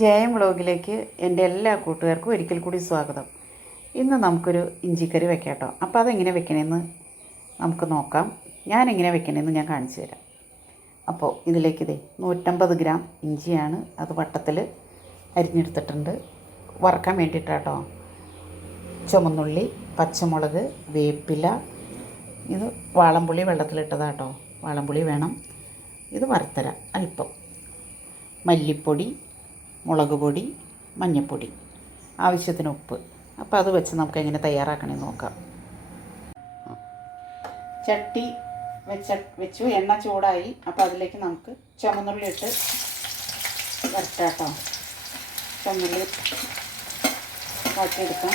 ജയം വ്ളോഗിലേക്ക് എൻ്റെ എല്ലാ കൂട്ടുകാർക്കും ഒരിക്കൽ കൂടി സ്വാഗതം. ഇന്ന് നമുക്കൊരു ഇഞ്ചിക്കറി വെക്കാം കേട്ടോ. അപ്പോൾ അതെങ്ങനെ വെക്കണമെന്ന് നമുക്ക് നോക്കാം. ഞാനെങ്ങനെ വെക്കണമെന്ന് ഞാൻ കാണിച്ചു തരാം. അപ്പോൾ ഇതിലേക്ക് 150 ഗ്രാം ഇഞ്ചിയാണ്, അത് വട്ടത്തിൽ അരിഞ്ഞെടുത്തിട്ടുണ്ട്. വറക്കാൻ വേണ്ടിയിട്ടാട്ടോ. ചുമന്നുള്ളി, പച്ചമുളക്, വേപ്പില, ഇത് വാളംപുളി വെള്ളത്തിലിട്ടതാട്ടോ. വാളംപുളി വേണം. ഇത് വറുത്തരാം. അല്പം മല്ലിപ്പൊടി, മുളക് പൊടി, മഞ്ഞൾപ്പൊടി, ആവശ്യത്തിന് ഉപ്പ്. അപ്പോൾ അത് വെച്ച് നമുക്ക് എങ്ങനെ തയ്യാറാക്കണമെന്ന് നോക്കാം. ചട്ടി വെച്ചു, എണ്ണ ചൂടായി. അപ്പോൾ അതിലേക്ക് നമുക്ക് ചുമന്നുള്ളി ഇട്ട് വരട്ടാട്ടോ. ചുമന്നുള്ളി വാട്ടിയെടുക്കാം.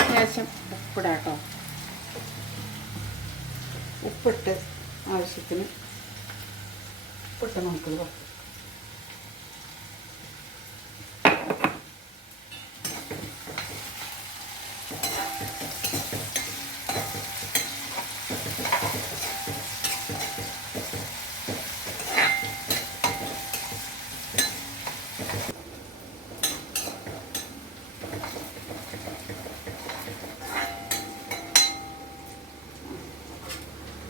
അത്യാവശ്യം ഉപ്പിടാട്ടോ. ഉപ്പിട്ട് ആവശ്യത്തിന് ഉപ്പിട്ട് നമുക്കത് വറുക്കാം.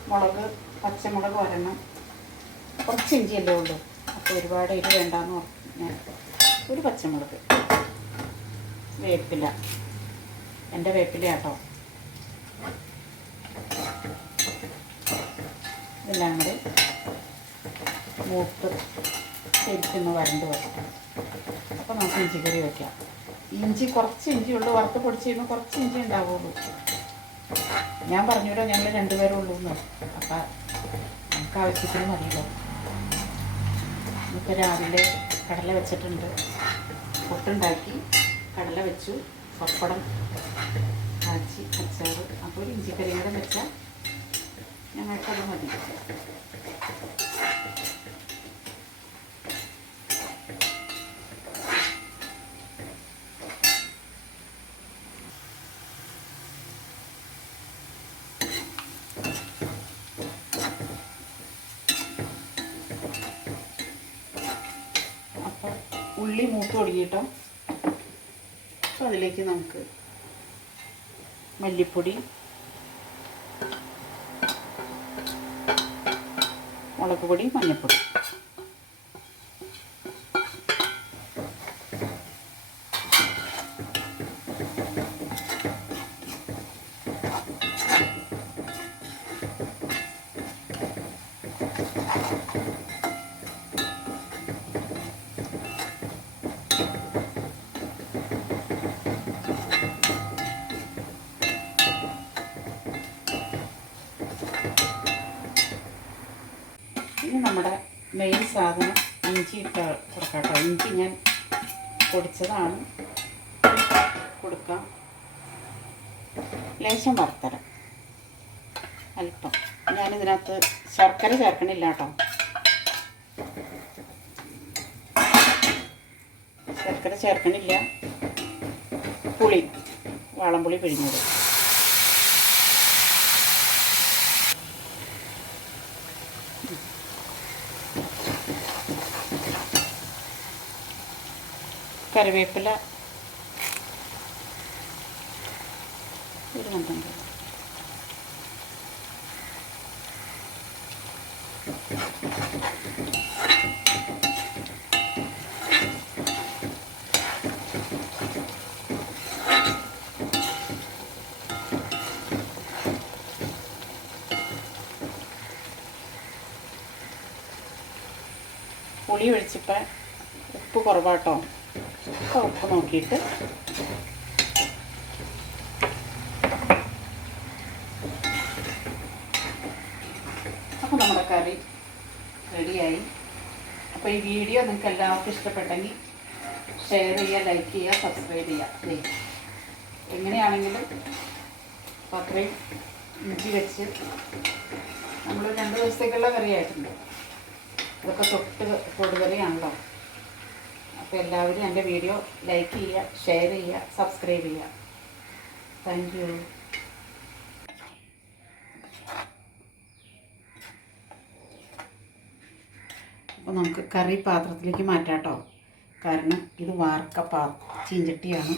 മുളക്, പച്ചമുളക് ഒരെണ്ണം, കുറച്ച് ഇഞ്ചിയല്ലേ ഉള്ളൂ. അപ്പോൾ ഒരുപാട് എരിവ് വേണ്ടാന്ന് പറഞ്ഞു. ഒരു പച്ചമുളക്, വേപ്പില, എൻ്റെ വേപ്പില കേട്ടോ. ഇതെല്ലാം കൂടി മൂത്ത് ശരിക്കൊന്ന് വരണ്ട് വരട്ടെ. അപ്പോൾ നമുക്ക് ഇഞ്ചിക്കറി വയ്ക്കാം. കുറച്ച് ഇഞ്ചിയുള്ളൂ. വറുത്ത് പൊടിച്ച് കഴിയുമ്പോൾ കുറച്ച് ഇഞ്ചി ഉണ്ടാവുള്ളൂ. ഞാൻ പറഞ്ഞല്ലോ ഞങ്ങൾ 2 പേരേ ഉള്ളൂ എന്ന്. അപ്പം നമുക്ക് ആവശ്യത്തിന് മതിയല്ലോ. ഇപ്പോൾ രാവിലെ കടല വെച്ചിട്ടുണ്ട്. പുട്ടുണ്ടാക്കി, കടല വെച്ചു, പപ്പടം കാച്ചി, അച്ചാറ്. അപ്പോൾ ഒരു ഇഞ്ചിക്കറിയും കൂടെ വെച്ചാൽ ഞങ്ങൾക്കത് മതി. ഉള്ളി മൂത്ത് തുടങ്ങിയിട്ടോ. അപ്പോൾ അതിലേക്ക് നമുക്ക് മല്ലിപ്പൊടി, മുളക് പൊടി, മഞ്ഞൾപ്പൊടി, ഇനി നമ്മുടെ മെയിൻ സാധനം ഇഞ്ചി ഇട്ട് കൊടുക്കാം കേട്ടോ. ഇഞ്ചി ഞാൻ പൊടിച്ചതാണ്. കൊടുക്കാം. ലേശം വറുത്തരം, അല്പം. ഞാനിതിനകത്ത് ശർക്കര ചേർക്കണില്ല കേട്ടോ. ശർക്കര ചേർക്കണില്ല. പുളി, വാളംപുളി പിഴിഞ്ഞത്. കറിവേപ്പില ഒരു കണ്ടുണ്ട്. പുളി ഒഴിച്ചപ്പോൾ ഉപ്പ് കുറവാട്ടോ. അപ്പോൾ ഉപ്പ് നോക്കിയിട്ട് അപ്പോൾ നമ്മുടെ കറി റെഡിയായി. അപ്പോൾ ഈ വീഡിയോ നിങ്ങൾക്ക് എല്ലാവർക്കും ഇഷ്ടപ്പെട്ടെങ്കിൽ ഷെയർ ചെയ്യുക, ലൈക്ക് ചെയ്യുക, സബ്സ്ക്രൈബ് ചെയ്യുക. എങ്ങനെയാണെങ്കിലും അപ്പോൾ അത്രയും ഇഞ്ചി വെച്ച് നമ്മൾ 2 ദിവസത്തേക്കുള്ള കറിയായിട്ടുണ്ട്. ഇതൊക്കെ തൊടുകറിയാണല്ലോ. അപ്പോൾ എല്ലാവരും എൻ്റെ വീഡിയോ ലൈക്ക് ചെയ്യുക, ഷെയർ ചെയ്യുക, സബ്സ്ക്രൈബ് ചെയ്യുക. Thank you. അപ്പോൾ നമുക്ക് കറി പാത്രത്തിലേക്ക് മാറ്റാം കേട്ടോ. കാരണം ഇത് വാർക്ക ചീഞ്ചട്ടിയാണ്.